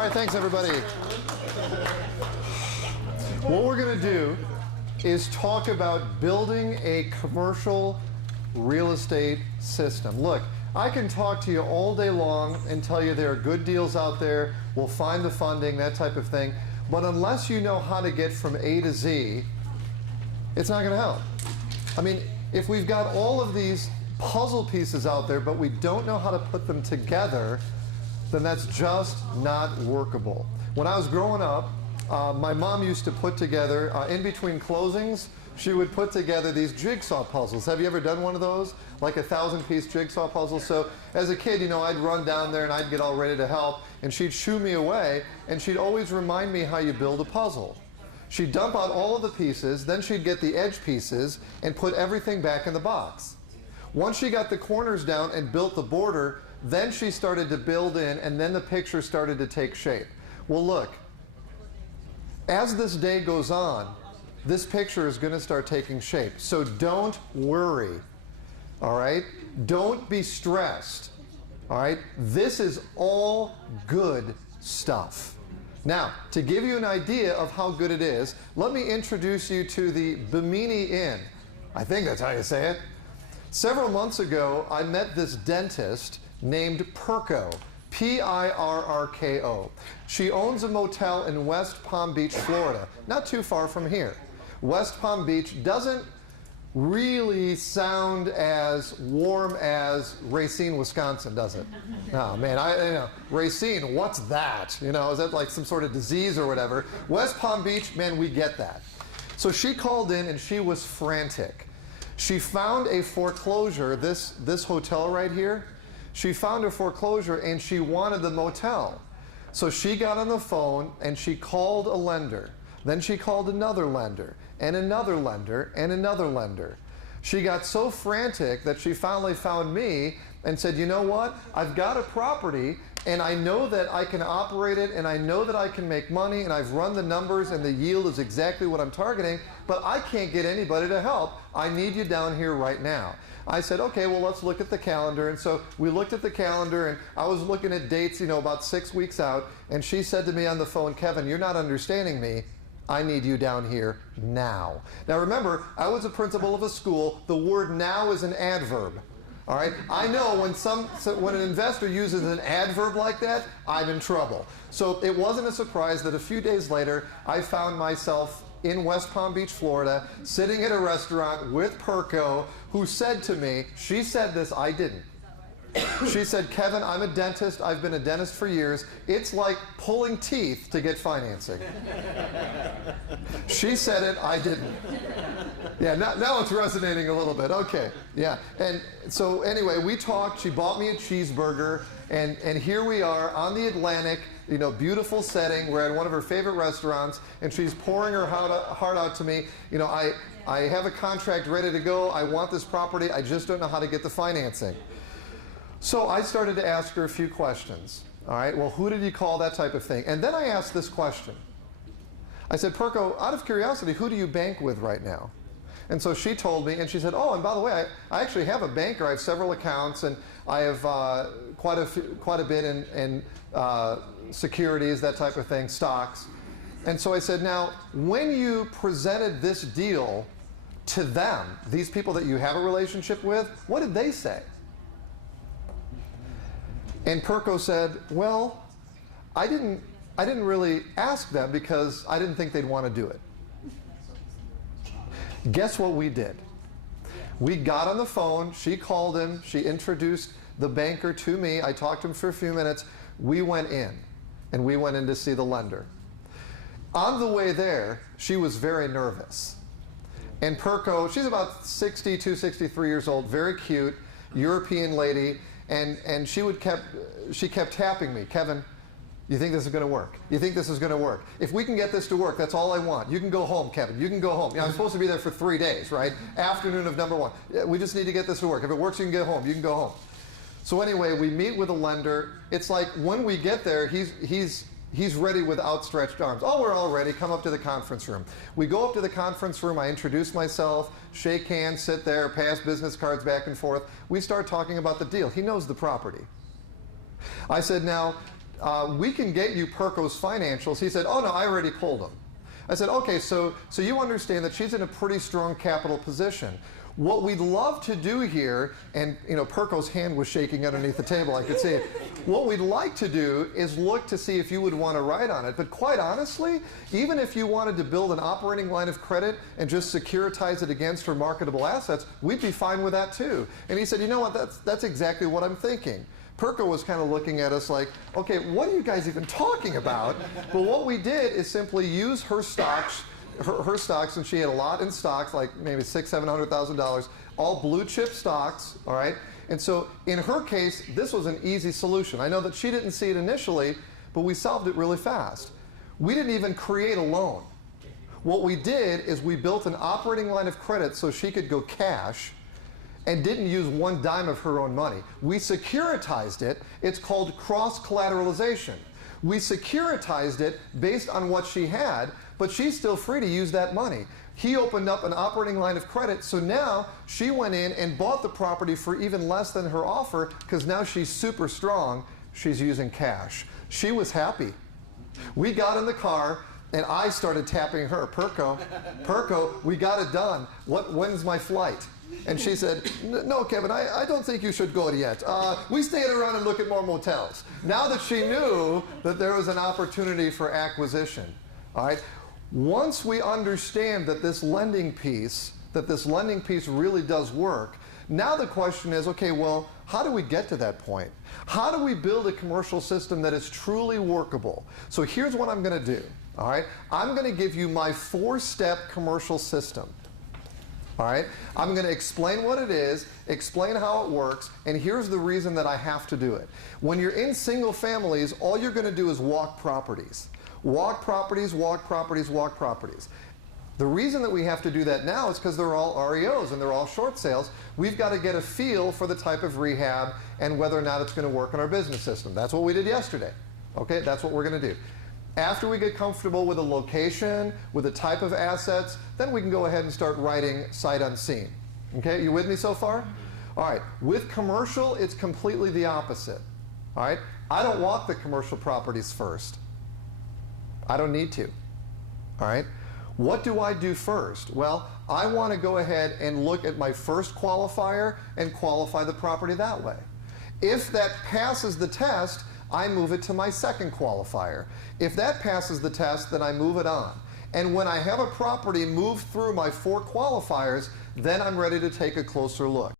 All right, thanks everybody. What we're going to do is talk about building a commercial real estate system. Look, I can talk to you all day long and tell you there are good deals out there, we'll find the funding, that type of thing, but unless you know how to get from A to Z, it's not going to help. I mean, if we've got all of these puzzle pieces out there, but we don't know how to put them together, then that's just not workable. When I was growing up, my mom used to put together, in between closings, she would put together these jigsaw puzzles. Have you ever done one of those? Like a 1,000-piece jigsaw puzzle? So as a kid, you know, I'd run down there and I'd get all ready to help, and she'd shoo me away, and she'd always remind me how you build a puzzle. She'd dump out all of the pieces, then she'd get the edge pieces and put everything back in the box. Once she got the corners down and built the border, then she started to build in, and then the picture started to take shape. Well, look, as this day goes on, this picture is going to start taking shape. So don't worry, all right? Don't be stressed, all right? This is all good stuff. Now, to give you an idea of how good it is, let me introduce you to the Bimini Inn. I think that's how you say it. Several months ago, I met this dentist named Perko. P-I-R-R-K-O. She owns a motel in West Palm Beach, Florida, not too far from here. West Palm Beach doesn't really sound as warm as Racine, Wisconsin, does it? Oh man, you know, Racine, what's that? You know, is that like some sort of disease or whatever? West Palm Beach, man, we get that. So she called in and she was frantic. She found a foreclosure, this hotel right here. She found a foreclosure and she wanted the motel. So she got on the phone and she called a lender. Then she called another lender and another lender and another lender. She got so frantic that she finally found me and said, you know what? I've got a property and I know that I can operate it and I know that I can make money and I've run the numbers and the yield is exactly what I'm targeting, but I can't get anybody to help. I need you down here right now. I said, okay, well, let's look at the calendar. And so we looked at the calendar and I was looking at dates, you know, about 6 weeks out. And she said to me on the phone, Kevin, you're not understanding me. I need you down here now. Now remember, I was a principal of a school. The word now is an adverb. All right? I know when an investor uses an adverb like that, I'm in trouble. So it wasn't a surprise that a few days later, I found myself in West Palm Beach, Florida, sitting at a restaurant with Perko, who said to me, she said this, I didn't. She said, Kevin, I'm a dentist. I've been a dentist for years. It's like pulling teeth to get financing. She said it, I didn't. Yeah, now it's resonating a little bit. Okay, yeah. And so anyway, we talked. She bought me a cheeseburger, and here we are on the Atlantic, you know, beautiful setting. We're at one of her favorite restaurants, and she's pouring her heart out to me. You know, I have a contract ready to go. I want this property. I just don't know how to get the financing. So I started to ask her a few questions. All right, well, who did you call, that type of thing? And then I asked this question. I said, Perko, out of curiosity, who do you bank with right now? And so she told me, and she said, oh, and by the way, I actually have a banker. I have several accounts, and I have quite a bit in securities, that type of thing, stocks. And so I said, now, when you presented this deal to them, these people that you have a relationship with, what did they say? And Perko said, well, I didn't really ask them because I didn't think they'd want to do it. Guess what we did? We got on the phone, she called him, she introduced the banker to me, I talked to him for a few minutes, we went in, and we went in to see the lender. On the way there, she was very nervous. And Perko, she's about 62, 63 years old, very cute, European lady, and she kept tapping me, Kevin, you think this is going to work? You think this is going to work? If we can get this to work, that's all I want. You can go home, Kevin. You can go home. You know, I'm supposed to be there for 3 days, right? Afternoon of number one. We just need to get this to work. If it works, you can get home. You can go home. So anyway, we meet with a lender. It's like when we get there, he's ready with outstretched arms. Oh, we're all ready. Come up to the conference room. We go up to the conference room. I introduce myself, shake hands, sit there, pass business cards back and forth. We start talking about the deal. He knows the property. I said, now, we can get you Perco's financials. He said, oh no, I already pulled them. I said, okay, so you understand that she's in a pretty strong capital position. What we'd love to do here, and Perco's hand was shaking underneath the table, I could see it. What we'd like to do is look to see if you would want to write on it. But quite honestly, even if you wanted to build an operating line of credit and just securitize it against her marketable assets, we'd be fine with that too. And he said, you know what, that's exactly what I'm thinking. Perco was kind of looking at us like, okay, what are you guys even talking about? But what we did is simply use her stocks, her stocks, and she had a lot in stocks, like maybe $600,000-$700,000, all blue chip stocks, all right? And so in her case, this was an easy solution. I know that she didn't see it initially, but we solved it really fast. We didn't even create a loan. What we did is we built an operating line of credit so she could go cash and didn't use one dime of her own money. We securitized it. It's called cross-collateralization. We securitized it based on what she had, but she's still free to use that money. He opened up an operating line of credit, so now she went in and bought the property for even less than her offer, because now she's super strong. She's using cash. She was happy. We got in the car, and I started tapping her. Perco, we got it done. When's my flight? And she said, no, Kevin, I don't think you should go yet. We stay around and look at more motels. Now that she knew that there was an opportunity for acquisition, all right? Once we understand that this lending piece really does work, now the question is, okay, well, how do we get to that point? How do we build a commercial system that is truly workable? So here's what I'm going to do, all right? I'm going to give you my 4-step commercial system. All right? I'm going to explain what it is, explain how it works, and here's the reason that I have to do it. When you're in single families, all you're going to do is walk properties. Walk properties, walk properties, walk properties. The reason that we have to do that now is because they're all REOs and they're all short sales. We've got to get a feel for the type of rehab and whether or not it's going to work in our business system. That's what we did yesterday. Okay? That's what we're going to do. After we get comfortable with a location, with the type of assets, then we can go ahead and start writing sight unseen. Okay, you with me so far? All right, with commercial, it's completely the opposite. All right, I don't walk the commercial properties first. I don't need to. All right, what do I do first? Well, I want to go ahead and look at my first qualifier and qualify the property that way. If that passes the test, I move it to my second qualifier. If that passes the test, then I move it on. And when I have a property move through my 4 qualifiers, then I'm ready to take a closer look.